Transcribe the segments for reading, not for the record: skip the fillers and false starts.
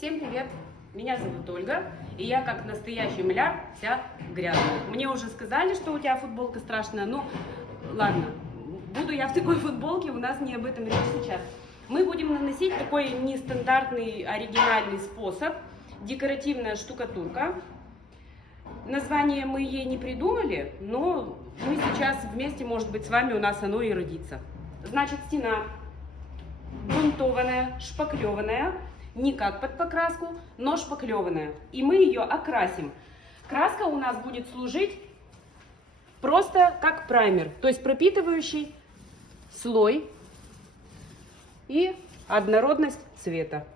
Всем привет! Меня зовут Ольга, и я, как настоящий маляр, вся грязная. Мне уже сказали, что у тебя футболка страшная. Ну, ладно, буду я в такой футболке, у нас не об этом речь сейчас. Мы будем наносить такой нестандартный, оригинальный способ. Декоративная штукатурка. Название мы ей не придумали, но мы сейчас вместе, может быть, с вами у нас оно и родится. Значит, стена грунтованная, шпаклеванная, не как под покраску, но шпаклеванная. И мы ее окрасим. Краска у нас будет служить просто как праймер, то есть пропитывающий слой и однородность цвета.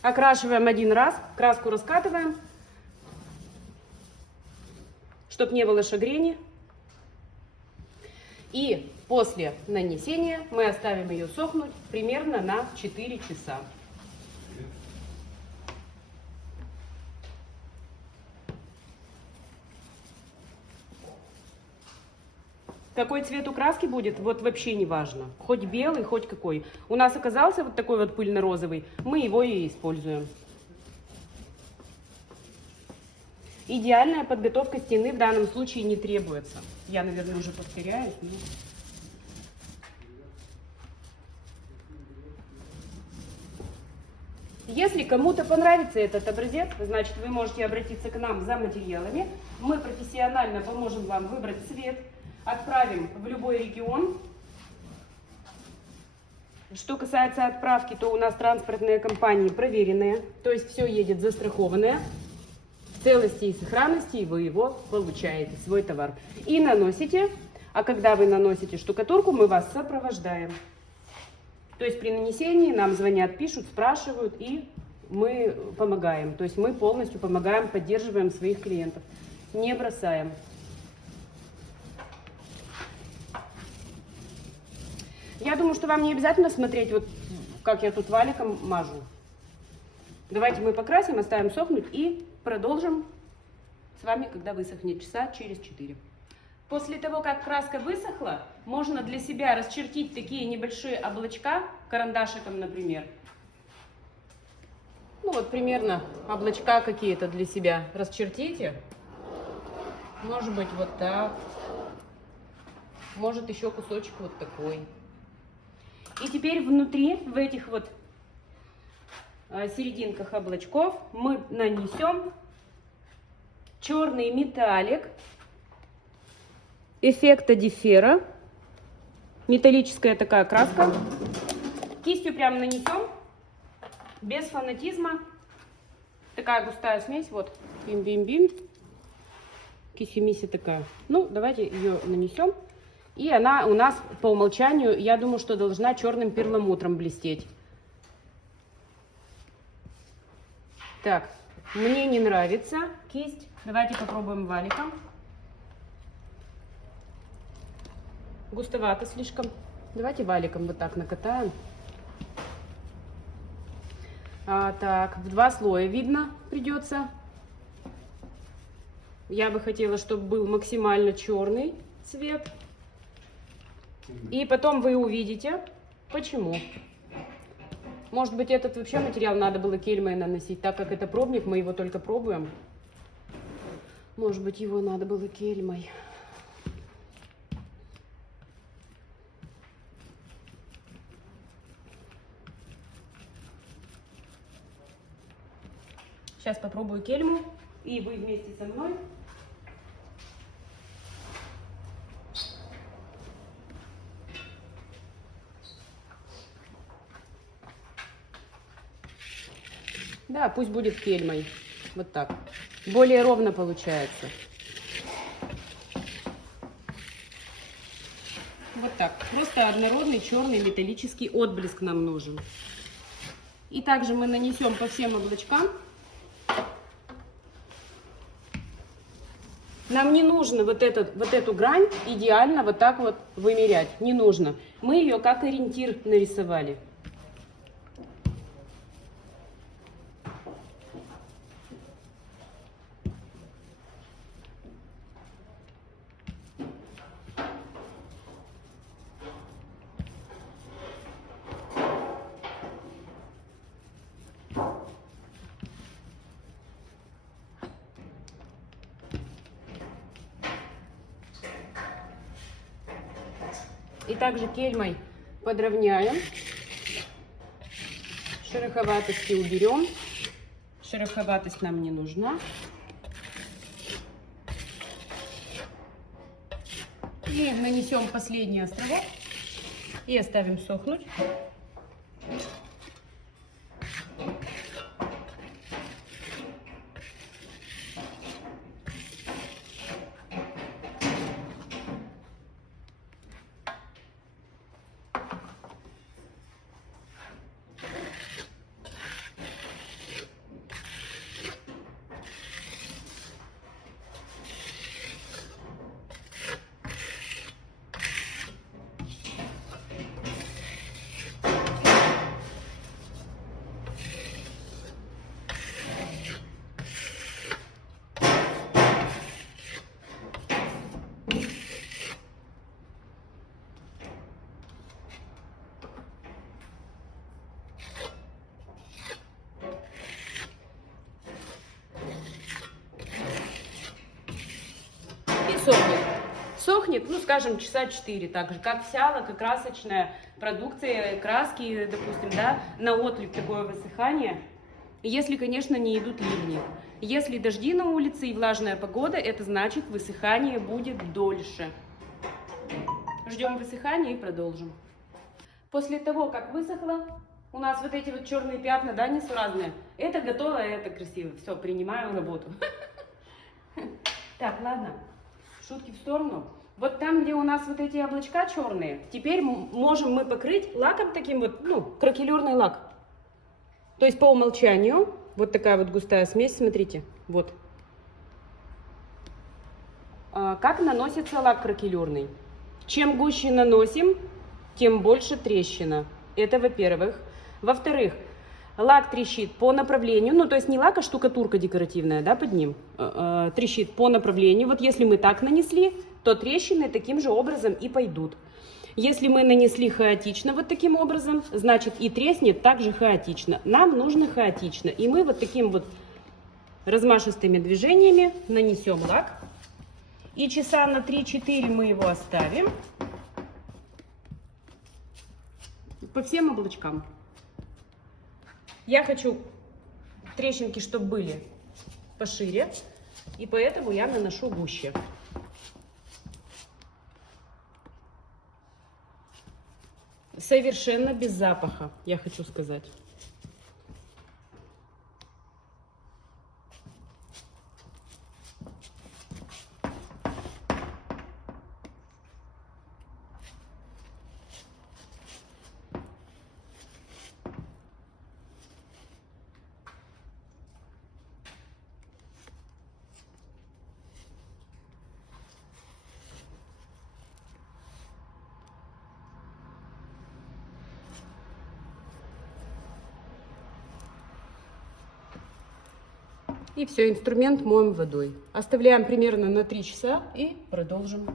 Окрашиваем один раз, краску раскатываем, чтобы не было шагрени. И после нанесения мы оставим ее сохнуть примерно на 4 часа. Какой цвет у краски будет, вот вообще не важно. Хоть белый, хоть какой. У нас оказался вот такой вот пыльно-розовый, мы его и используем. Идеальная подготовка стены в данном случае не требуется. Я, наверное, уже повторяюсь. Но... Если кому-то понравится этот образец, значит, вы можете обратиться к нам за материалами. Мы профессионально поможем вам выбрать цвет, отправим в любой регион. Что касается отправки, то у нас транспортные компании проверенные, то есть все едет застрахованное. В целости и сохранности вы его получаете, свой товар. И наносите, а когда вы наносите штукатурку, мы вас сопровождаем. То есть при нанесении нам звонят, пишут, спрашивают, и мы помогаем. То есть мы полностью помогаем, поддерживаем своих клиентов, не бросаем. Я думаю, что вам не обязательно смотреть, вот как я тут валиком мажу. Давайте мы покрасим, оставим сохнуть и продолжим с вами, когда высохнет, часа через 4. После того, как краска высохла, можно для себя расчертить такие небольшие облачка, карандашиком, например. Ну вот примерно облачка какие-то для себя расчертите. Может быть вот так. Может еще кусочек вот такой. И теперь внутри, в этих вот серединках облачков, мы нанесем черный металлик эффекта Диффера. Металлическая такая краска. Кистью прям нанесем, без фанатизма. Такая густая смесь, вот, бим-бим-бим. Кисью-миси такая. Ну, давайте ее нанесем. И она у нас по умолчанию, я думаю, что должна черным перламутром блестеть. Так, мне не нравится кисть. Давайте попробуем валиком. Густовато слишком. Давайте валиком вот так накатаем. Так, в 2 слоя видно придется. Я бы хотела, чтобы был максимально черный цвет. И потом вы увидите, почему. Может быть, этот вообще материал надо было кельмой наносить, так как это пробник, мы его только пробуем. Может быть, его надо было кельмой. Сейчас попробую кельму, и вы вместе со мной. Да, пусть будет кельмой. Вот так. Более ровно получается. Вот так. Просто однородный черный металлический отблеск нам нужен. И также мы нанесем по всем облачкам. Нам не нужно вот эту грань идеально вот так вот вымерять. Не нужно. Мы ее как ориентир нарисовали. И также кельмой подровняем. Шероховатости уберем. Шероховатость нам не нужна. И нанесем последний островок. И оставим сохнуть. Сохнет. Сохнет, ну, скажем, часа 4, так же, как вся лакокрасочная продукция, краски, допустим, да, на отлив такое высыхание, если, конечно, не идут ливни. Если дожди на улице и влажная погода, это значит, высыхание будет дольше. Ждем высыхания и продолжим. После того, как высохло, у нас вот эти вот черные пятна, да, несуразные, это готово, это красиво. Все, принимаю работу. Так, ладно. Шутки в сторону. Вот там, где у нас вот эти облачка черные, теперь можем мы покрыть лаком таким вот, ну, кракелюрный лак. То есть по умолчанию вот такая вот густая смесь, смотрите, вот. Как наносится лак кракелюрный? Чем гуще наносим, тем больше трещина. Это во-первых. Во-вторых, лак трещит по направлению, ну, то есть не лак, а штукатурка декоративная, да, под ним, трещит по направлению. Вот если мы так нанесли, то трещины таким же образом и пойдут. Если мы нанесли хаотично вот таким образом, значит и треснет также хаотично. Нам нужно хаотично. И мы вот таким вот размашистыми движениями нанесем лак. И часа на 3-4 мы его оставим по всем облачкам. Я хочу трещинки, чтобы были пошире, и поэтому я наношу гуще. Совершенно без запаха, я хочу сказать. И все, инструмент моем водой. Оставляем примерно на 3 часа и продолжим.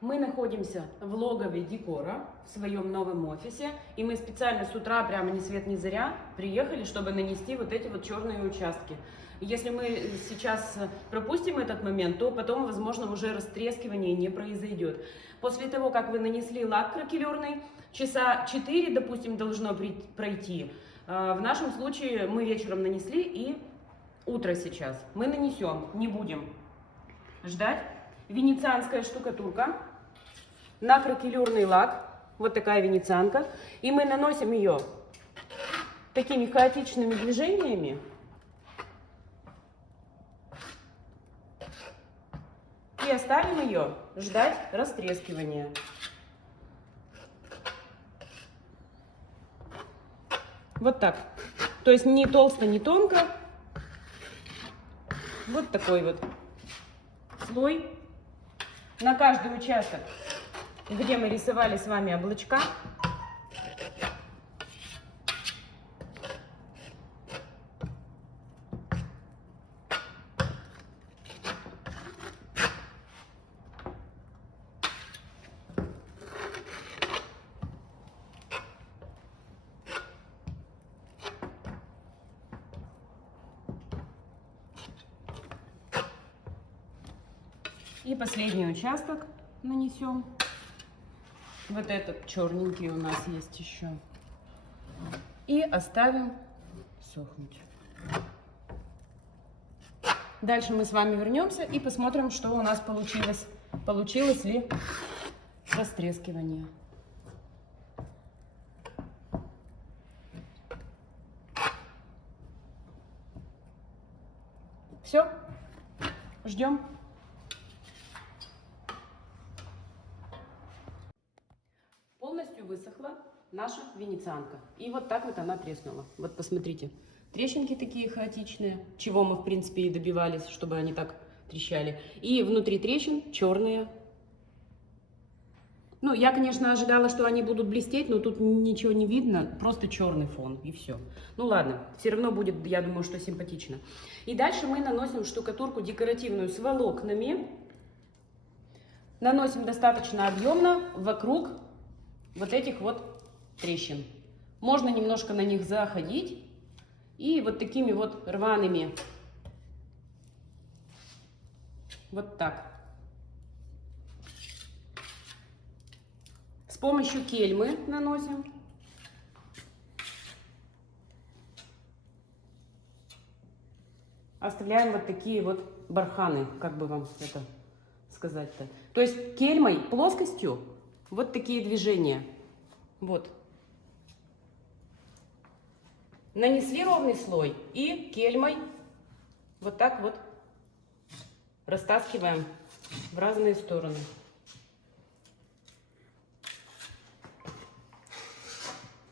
Мы находимся в логове декора, в своем новом офисе. И мы специально с утра, прямо ни свет ни заря, приехали, чтобы нанести вот эти вот черные участки. Если мы сейчас пропустим этот момент, то потом, возможно, уже растрескивание не произойдет. После того, как вы нанесли лак кракелюрный, часа 4, допустим, должно пройти. В нашем случае мы вечером нанесли и утро сейчас. Мы нанесем, не будем ждать. Венецианская штукатурка на кракелюрный лак. Вот такая венецианка. И мы наносим ее такими хаотичными движениями. И оставим ее ждать растрескивания. Вот так. То есть не толсто, не тонко. Вот такой вот слой на каждый участок, где мы рисовали с вами облачка. И последний участок нанесем Вот этот черненький у нас есть еще. И оставим сохнуть. Дальше мы с вами вернемся и посмотрим, что у нас получилось. Получилось ли растрескивание. Все, ждем. Полностью высохла наша венецианка. И вот так вот она треснула. Вот посмотрите. Трещинки такие хаотичные, чего мы, в принципе, и добивались, чтобы они так трещали. И внутри трещин черные. Ну, я, конечно, ожидала, что они будут блестеть, но тут ничего не видно, просто черный фон, и все. Ну, ладно, все равно будет, я думаю, что симпатично. И дальше мы наносим штукатурку декоративную с волокнами. Наносим достаточно объемно вокруг вот этих вот трещин. Можно немножко на них заходить. И вот такими вот рваными, вот так, с помощью кельмы наносим. Оставляем вот такие вот барханы, как бы вам это сказать-то. То есть кельмой, плоскостью, вот такие движения. Вот. Нанесли ровный слой и кельмой вот так вот растаскиваем в разные стороны.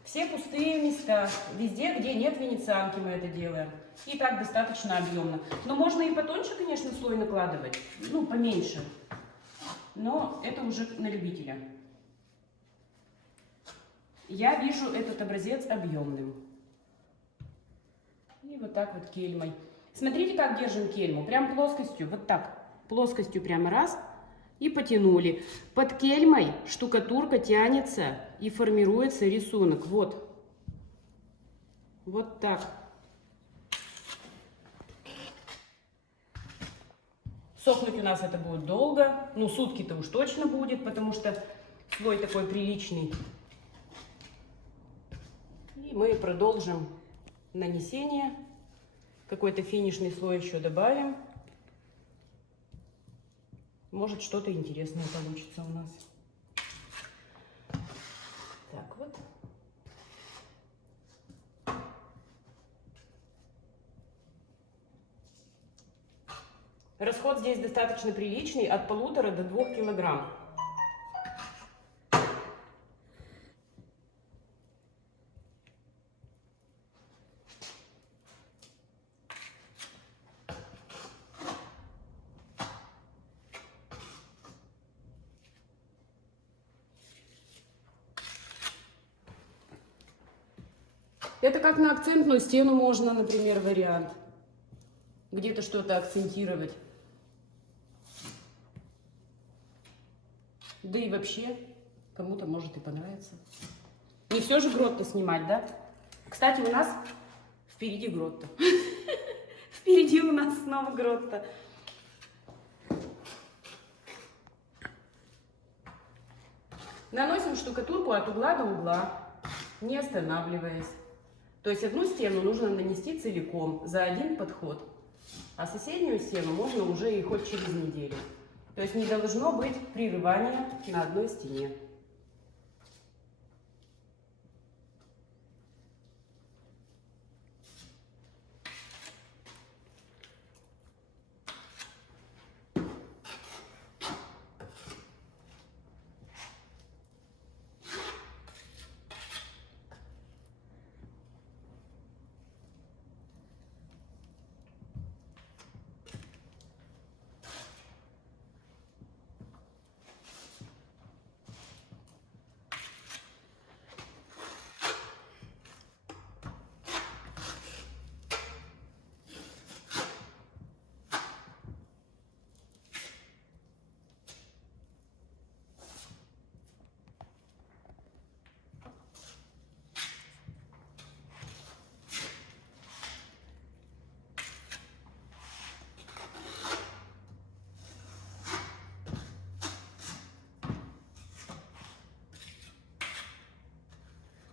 Все пустые места, везде, где нет венецианки, мы это делаем. И так достаточно объемно. Но можно и потоньше, конечно, слой накладывать, ну, поменьше. Но это уже на любителя. Я вижу этот образец объемным. И вот так вот кельмой. Смотрите, как держим кельму. Прям плоскостью, вот так. Плоскостью прямо раз. И потянули. Под кельмой штукатурка тянется и формируется рисунок. Вот. Вот так. Сохнуть у нас это будет долго. Ну, сутки-то уж точно будет, потому что слой такой приличный. И мы продолжим нанесение. Какой-то финишный слой еще добавим. Может, что-то интересное получится у нас. Так вот. Расход здесь достаточно приличный, от 1,5 до 2 килограмм. Это как на акцентную стену можно, например, вариант. Где-то что-то акцентировать. Да и вообще, кому-то может и понравится. Не все же гротто снимать, да? Кстати, у нас впереди гротто. Впереди у нас снова гротто. Наносим штукатурку от угла до угла, не останавливаясь. То есть одну стену нужно нанести целиком за один подход, а соседнюю стену можно уже и хоть через неделю. То есть не должно быть прерывания на одной стене.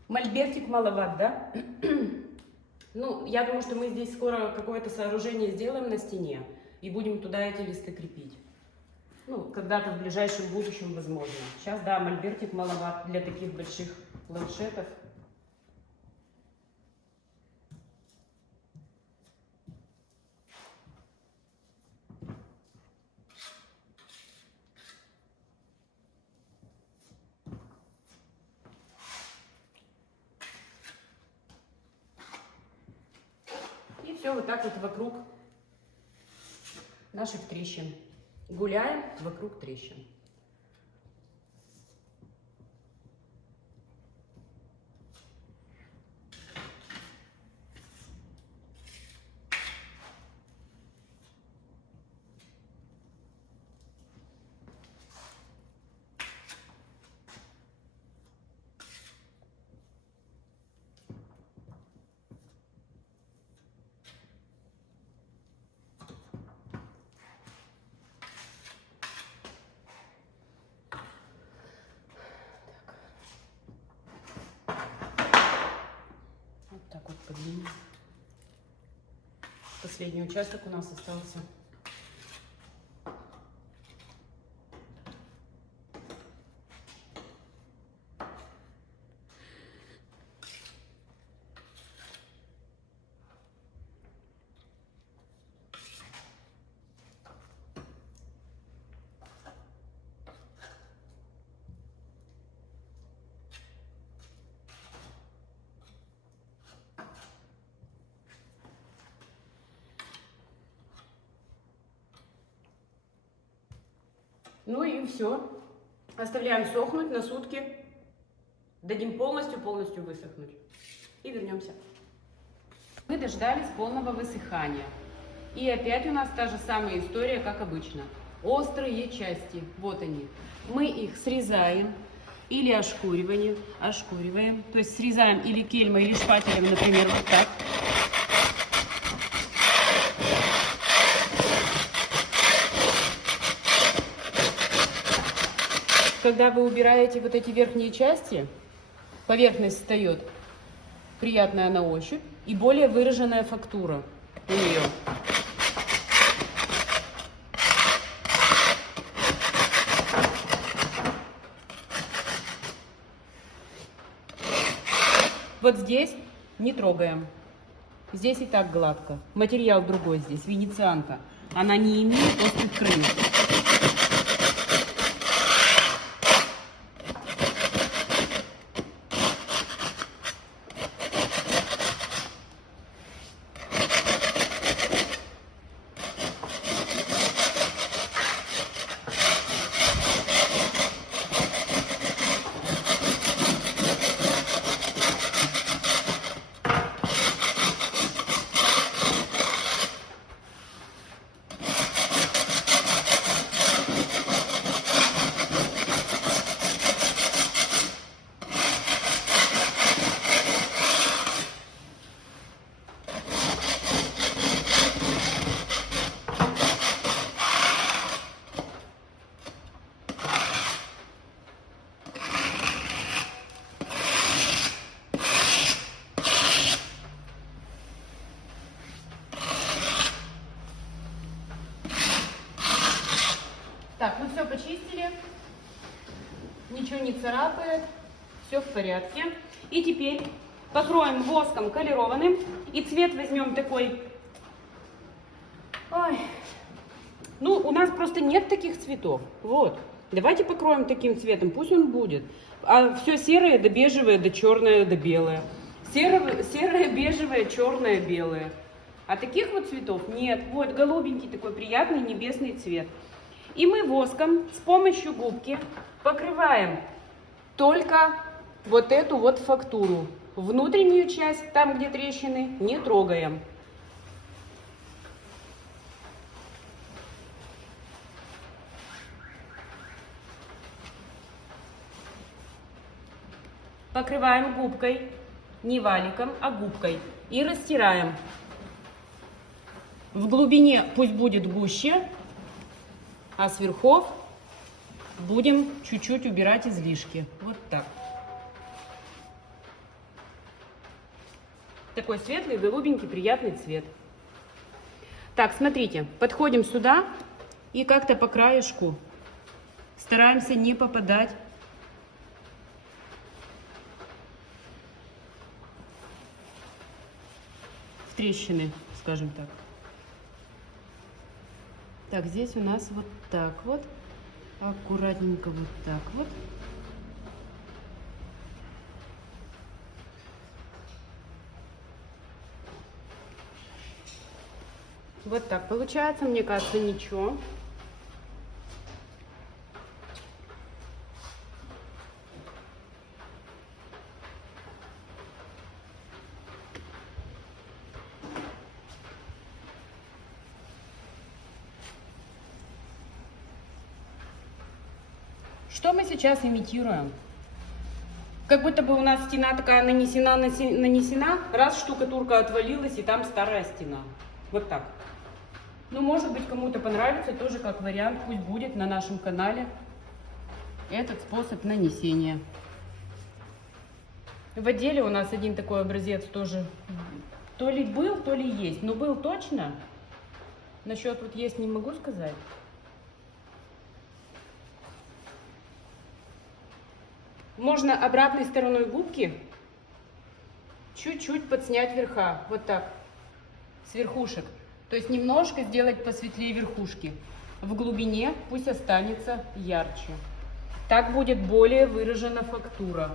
Мольбертик маловат, да? Ну, я думаю, что мы здесь скоро какое-то сооружение сделаем на стене и будем туда эти листы крепить. Ну, когда-то в ближайшем будущем, возможно. Сейчас, да, мольбертик маловат для таких больших планшетов. И все вот так вот вокруг наших трещин. Гуляем вокруг трещин. Так вот поднимем. Последний участок у нас остался. Ну и все. Оставляем сохнуть на сутки. Дадим полностью высохнуть. И вернемся. Мы дождались полного высыхания. И опять у нас та же самая история, как обычно. Острые части. Вот они. Мы их срезаем или ошкуриваем. То есть срезаем или кельмой, или шпателем, например, вот так. Когда вы убираете вот эти верхние части, поверхность встает приятная на ощупь и более выраженная фактура у нее. Вот здесь не трогаем. Здесь и так гладко. Материал другой здесь, венецианка. Она не имеет острых крыльев. Так, ну все почистили, ничего не царапает, все в порядке. И теперь покроем воском колерованным, и цвет возьмем такой. Ой. Ну, у нас просто нет таких цветов, вот. Давайте покроем таким цветом, пусть он будет. А все серое, да бежевое, да черное, да белое. Серое, бежевое, черное, белое. А таких вот цветов нет. Вот голубенький такой приятный небесный цвет. И мы воском с помощью губки покрываем только вот эту вот фактуру. Внутреннюю часть, там где трещины, не трогаем. Покрываем губкой, не валиком, а губкой. И растираем. В глубине пусть будет гуще, а с верхов будем чуть-чуть убирать излишки. Вот так. Такой светлый, голубенький, приятный цвет. Так, смотрите, подходим сюда и как-то по краешку стараемся не попадать в трещины, скажем так. Так, здесь у нас вот так вот, аккуратненько вот так вот. Вот так получается, мне кажется, ничего. Что мы сейчас имитируем? Как будто бы у нас стена такая нанесена, раз штукатурка отвалилась, и там старая стена. Вот так. Ну, может быть, кому-то понравится, тоже как вариант, пусть будет на нашем канале этот способ нанесения. В отделе у нас один такой образец тоже, то ли был, то ли есть, но был точно. Насчет вот есть не могу сказать. Можно обратной стороной губки чуть-чуть подснять верха, вот так, с верхушек. То есть немножко сделать посветлее верхушки. В глубине пусть останется ярче. Так будет более выражена фактура.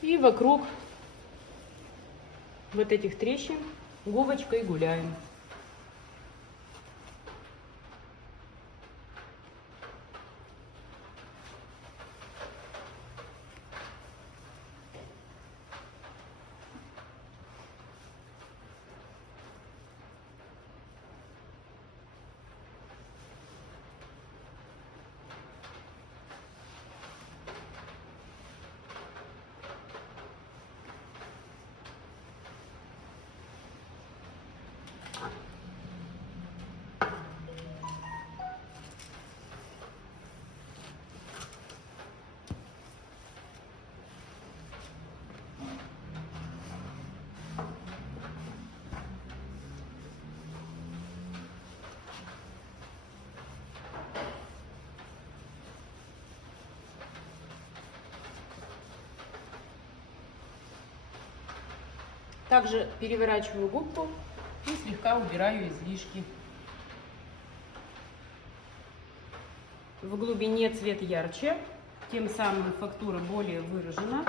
И вокруг вот этих трещин губочкой гуляем. Также переворачиваю губку и слегка убираю излишки. В глубине цвет ярче, тем самым фактура более выражена.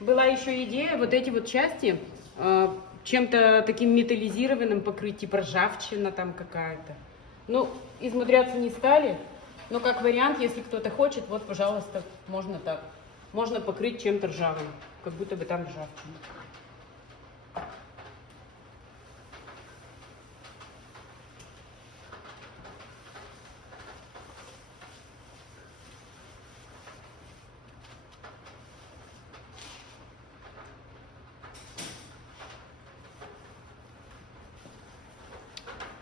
Была еще идея вот эти вот части чем-то таким металлизированным покрыть, типа ржавчина там какая-то. Ну, измудряться не стали, но как вариант, если кто-то хочет, вот, пожалуйста, можно так. Можно покрыть чем-то ржавым, как будто бы там ржавчина.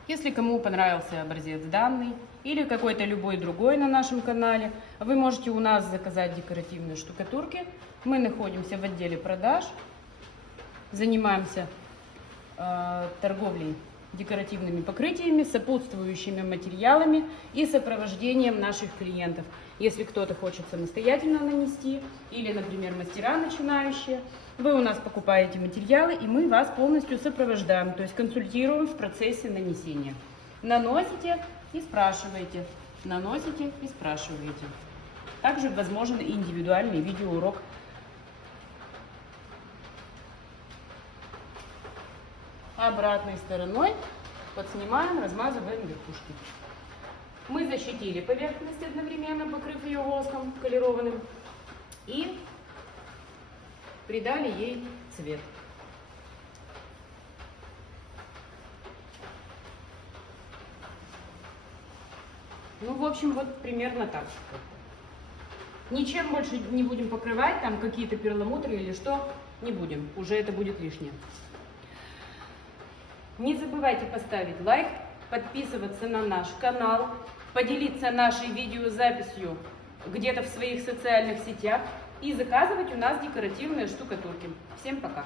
Если кому понравился образец данный или какой-то любой другой на нашем канале, вы можете у нас заказать декоративные штукатурки. Мы находимся в отделе продаж, занимаемся торговлей декоративными покрытиями, сопутствующими материалами и сопровождением наших клиентов. Если кто-то хочет самостоятельно нанести или, например, мастера начинающие, вы у нас покупаете материалы, и мы вас полностью сопровождаем, то есть консультируем в процессе нанесения. Наносите и спрашиваете, наносите и спрашиваете. Также возможен индивидуальный видеоурок. Обратной стороной подснимаем, размазываем верхушки. Мы защитили поверхность одновременно, покрыв ее воском полированным, и придали ей цвет. Ну, в общем, вот примерно так. Ничем больше не будем покрывать, там какие-то перламутры или что, не будем, уже это будет лишнее. Не забывайте поставить лайк, подписываться на наш канал, поделиться нашей видеозаписью где-то в своих социальных сетях и заказывать у нас декоративные штукатурки. Всем пока!